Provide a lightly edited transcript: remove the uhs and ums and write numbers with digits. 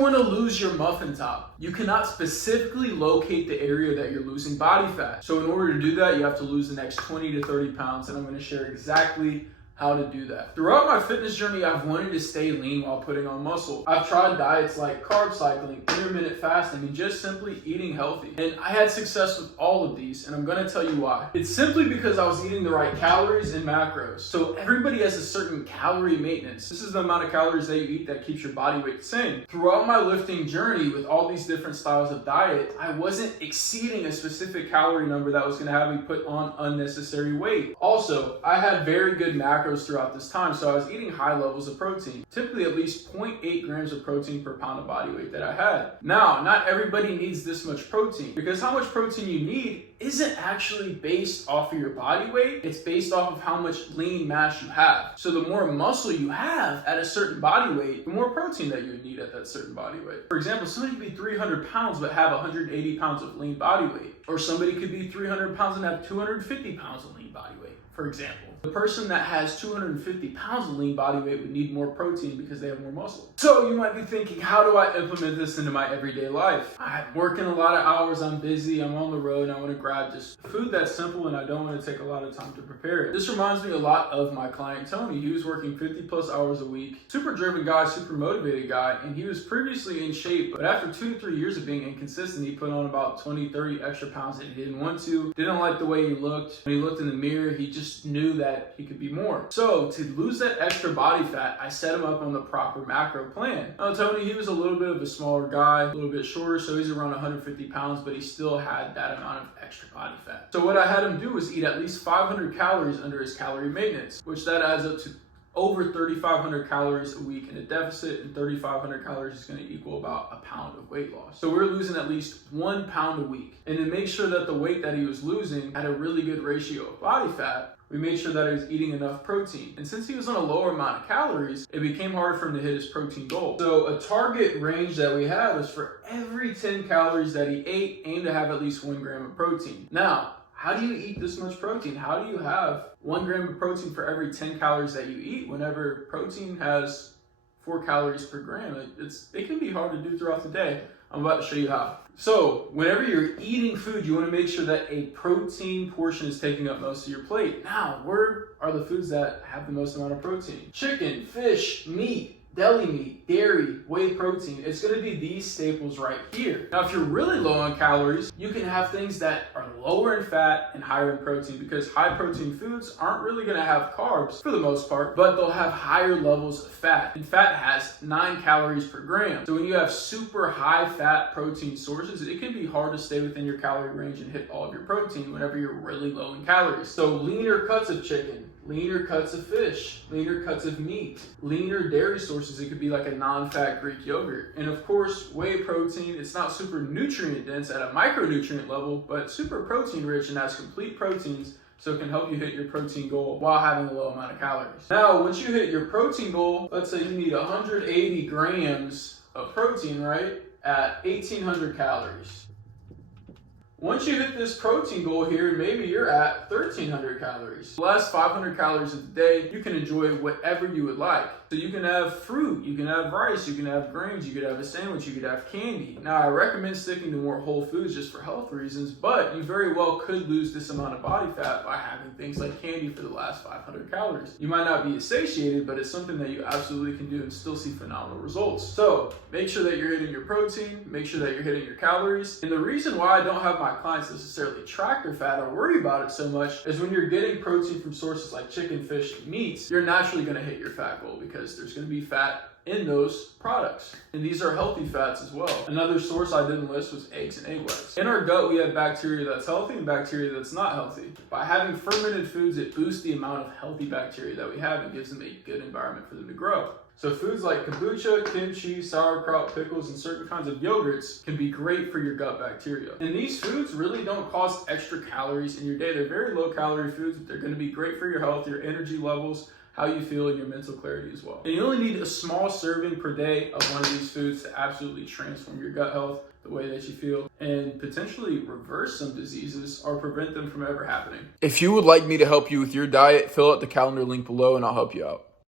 want to lose your muffin top, you cannot specifically locate the area that you're losing body fat. So in order to do that, you have to lose the next 20 to 30 pounds, and I'm going to share exactly how to do that. Throughout my fitness journey, I've wanted to stay lean while putting on muscle. I've tried diets like carb cycling, intermittent fasting, and just simply eating healthy. And I had success with all of these, and I'm gonna tell you why. It's simply because I was eating the right calories and macros. So everybody has a certain calorie maintenance. This is the amount of calories that you eat that keeps your body weight the same. Throughout my lifting journey with all these different styles of diet, I wasn't exceeding a specific calorie number that was gonna have me put on unnecessary weight. Also, I had very good macros throughout this time, so I was eating high levels of protein, typically at least 0.8 grams of protein per pound of body weight that I had. Now, not everybody needs this much protein, because how much protein you need isn't actually based off of your body weight, it's based off of how much lean mass you have. So the more muscle you have at a certain body weight, the more protein that you would need at that certain body weight. For example, somebody could be 300 pounds but have 180 pounds of lean body weight, or somebody could be 300 pounds and have 250 pounds of lean body weight, for example. The person that has 250 pounds of lean body weight would need more protein because they have more muscle. So you might be thinking, how do I implement this into my everyday life? I'm working a lot of hours, I'm busy, I'm on the road, and I want to grab just food that's simple and I don't want to take a lot of time to prepare it. This reminds me a lot of my client Tony. He was working 50 plus hours a week, super driven guy, super motivated guy, and he was previously in shape, but after 2 to 3 years of being inconsistent, he put on about 20, 30 extra pounds that he didn't want to, didn't like the way he looked. When he looked in the mirror, he just knew that he could be more. So to lose that extra body fat, I set him up on the proper macro plan. Now Tony, he was a little bit of a smaller guy, a little bit shorter, so he's around 150 pounds, but he still had that amount of extra body fat. So what I had him do was eat at least 500 calories under his calorie maintenance, which that adds up to over 3,500 calories a week in a deficit, and 3,500 calories is going to equal about a pound of weight loss. So we're losing at least 1 pound a week. And to make sure that the weight that he was losing had a really good ratio of body fat, we made sure that he was eating enough protein. And since he was on a lower amount of calories, it became hard for him to hit his protein goal. So a target range that we had was for every 10 calories that he ate, aim to have at least 1 gram of protein. Now, how do you eat this much protein? How do you have 1 gram of protein for every 10 calories that you eat whenever protein has 4 calories per gram? It can be hard to do throughout the day. I'm about to show you how. So whenever you're eating food, you want to make sure that a protein portion is taking up most of your plate. Now, where are the foods that have the most amount of protein? Chicken, fish, meat, deli meat, dairy, whey protein. It's going to be these staples right here. Now, if you're really low on calories, you can have things that are lower in fat and higher in protein, because high protein foods aren't really going to have carbs for the most part, but they'll have higher levels of fat. And fat has 9 calories per gram. So when you have super high fat protein sources, it can be hard to stay within your calorie range and hit all of your protein whenever you're really low in calories. So leaner cuts of chicken, leaner cuts of fish, leaner cuts of meat, leaner dairy sources. It could be like a non-fat Greek yogurt. And of course, whey protein, it's not super nutrient dense at a micronutrient level, but super protein rich and has complete proteins, so it can help you hit your protein goal while having a low amount of calories. Now, once you hit your protein goal, let's say you need 180 grams of protein, right, at 1,800 calories. Once you hit this protein goal here, maybe you're at 1,300 calories. The last 500 calories of the day, you can enjoy whatever you would like. So you can have fruit, you can have rice, you can have grains, you could have a sandwich, you could have candy. Now, I recommend sticking to more whole foods just for health reasons, but you very well could lose this amount of body fat by having things like candy for the last 500 calories. You might not be satiated, but it's something that you absolutely can do and still see phenomenal results. So make sure that you're hitting your protein, make sure that you're hitting your calories. And the reason why I don't have my clients necessarily track their fat or worry about it so much is when you're getting protein from sources like chicken, fish, and meats, you're naturally going to hit your fat goal because there's going to be fat in those products. And these are healthy fats as well. Another source I didn't list was eggs and egg whites. In our gut, we have bacteria that's healthy and bacteria that's not healthy. By having fermented foods, it boosts the amount of healthy bacteria that we have and gives them a good environment for them to grow. So foods like kombucha, kimchi, sauerkraut, pickles, and certain kinds of yogurts can be great for your gut bacteria. And these foods really don't cause extra calories in your day. They're very low calorie foods, but they're going to be great for your health, your energy levels, how you feel, and your mental clarity as well. And you only need a small serving per day of one of these foods to absolutely transform your gut health, the way that you feel, and potentially reverse some diseases or prevent them from ever happening. If you would like me to help you with your diet, fill out the calendar link below and I'll help you out.